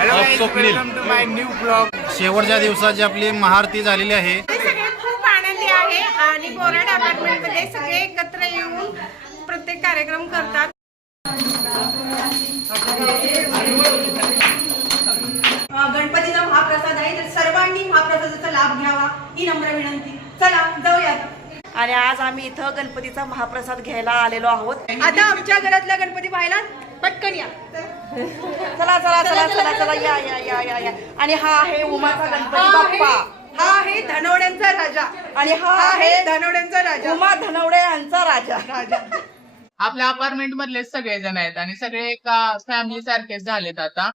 Hello guys, welcome to my new blog. शेवटच्या दिवसाची आपली महाआरती झालेली आहे. सगळे खूप आनंदी आहे आणि बोराड अपार्टमेंट मध्ये सगळे एकत्र येऊन प्रत्येक कार्यक्रम करतात. गणपतीचा महाप्रसाद आहे, तर सर्वांनी महाप्रसादाचा लाभ घ्यावा ही नम्र विनंती. चला जाऊयात. आणि आज आम्ही इथं गणपतीचा महाप्रसाद घ्यायला आलेलो आहोत. आता आमच्या घरातल्या गणपती पाहायला पटकन या. चला चला चला चला चला या या या या या. आणि हा आहे उमाचा गणपती बाप्पा. हा आहे धनवड्यांचा राजा आणि हा आहे धनवड्यांचा राजा, उमा धनवडे यांचा राजा. आपल्या अपार्टमेंट मधले सगळे जण आहेत आणि सगळे एका फॅमिली सारखेच झालेत आता.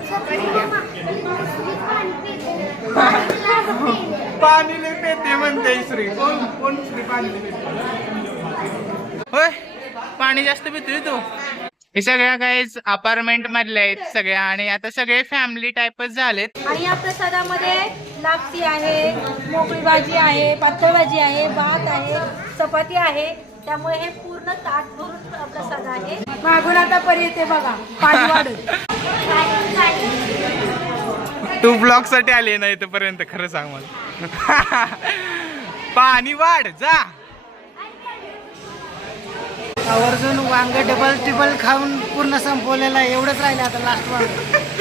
पाणी लय पेते म्हणते श्री. कोण श्री पाणी लय पेते? होय, पाणी जास्त पितोय तू. हे सगळ्या काही अपार्टमेंट मधले आहेत सगळ्या आणि आता सगळे फॅमिली टाइपच झालेत. आणि या प्रसादामध्ये लापसी आहे, मोकळी भाजी आहे, पातळ भाजी आहे, भात आहे, चपाती आहे. त्यामुळे हे पूर्ण ताट भरून प्रसाद आहे. मागून आता परी येते बघा पाणी वाढत. तू ब्लॉग साठी आले ना इथपर्यंत, खरं सांग मला. पाणी वाढ जा. आवर्जून वांग डबल टिबल खाऊन पूर्ण संपवलेला आहे. एवढंच राहिलं आता लास्ट वांग.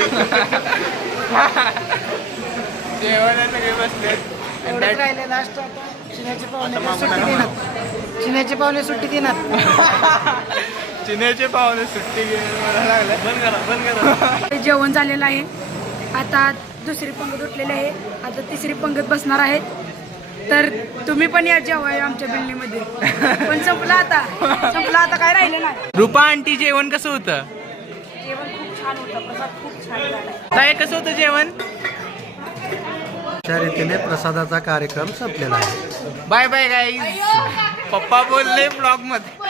जेवण सगळे बसलेत. एवढंच राहिले लास्ट. आता चिन्याचे पाहुणे सुट्टी देणार. चिन्याचे पाहुणे सुट्टी देणार. चिन्याचे पाहुणे सुट्टी घ्यायला लागले. बंद करा. जेवण झालेलं आहे. आता दुसरी पंगत उठलेली आहे. आता तिसरी पंगत बसणार आहे. तर तुम्ही पण या जेवाय आमच्या बिल्डिंगमध्ये. पण संपला आता काय राहिलं नाही. रुपा आंटी, जेवण कसं होतं? जेवण खूप छान होतं, प्रसाद खूप छान झाला. काय कसं होतं जेवण? त्या रीतीने प्रसादाचा कार्यक्रम संपलेला आहे. Bye bye guys. पप्पा बोलले ब्लॉग मध्ये.